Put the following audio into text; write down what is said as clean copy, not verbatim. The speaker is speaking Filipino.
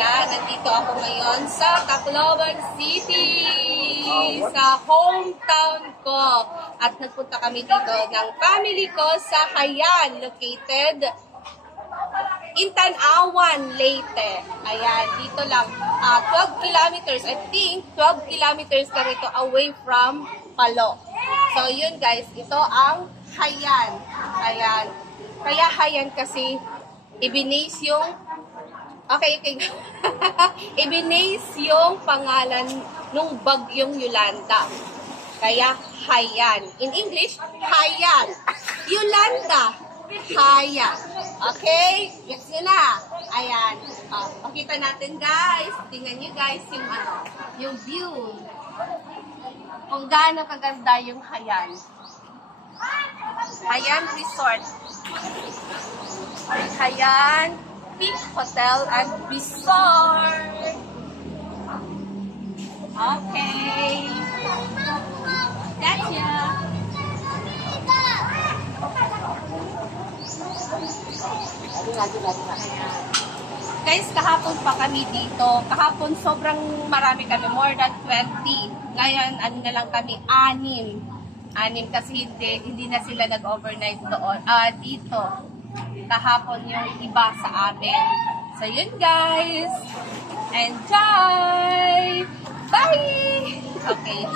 Ayan, nandito ako ngayon sa Tacloban City, sa hometown ko. At nagpunta kami dito ng family ko sa Hayan, located in Tanawan, Leyte. Ayan, dito lang. 12 kilometers, I think 12 kilometers na rito away from Palo. So, yun guys, ito ang Hayan. Ayan. Kaya Hayan kasi ibinase yung ibinase yung pangalan nung bagyong Yolanda. Kaya Hayan. In English, Hayan. Yolanda. Hayan. Okay? Gets nyo na? Ayan. Pakita natin guys. Tingnan nyo guys yung view. Kung gaano kaganda yung Hayan. Hayan Resort. Hayan Peak Hotel and Resort. Okay. Gotcha. Guys, kahapon pa kami dito. Kahapon sobrang marami kami. More than 20. Ngayon, ano na lang kami? 6 kasi hindi na sila nag-overnight doon. Dito. Kahapon yung iba sa amin. So, yun guys. Enjoy! Bye! Okay.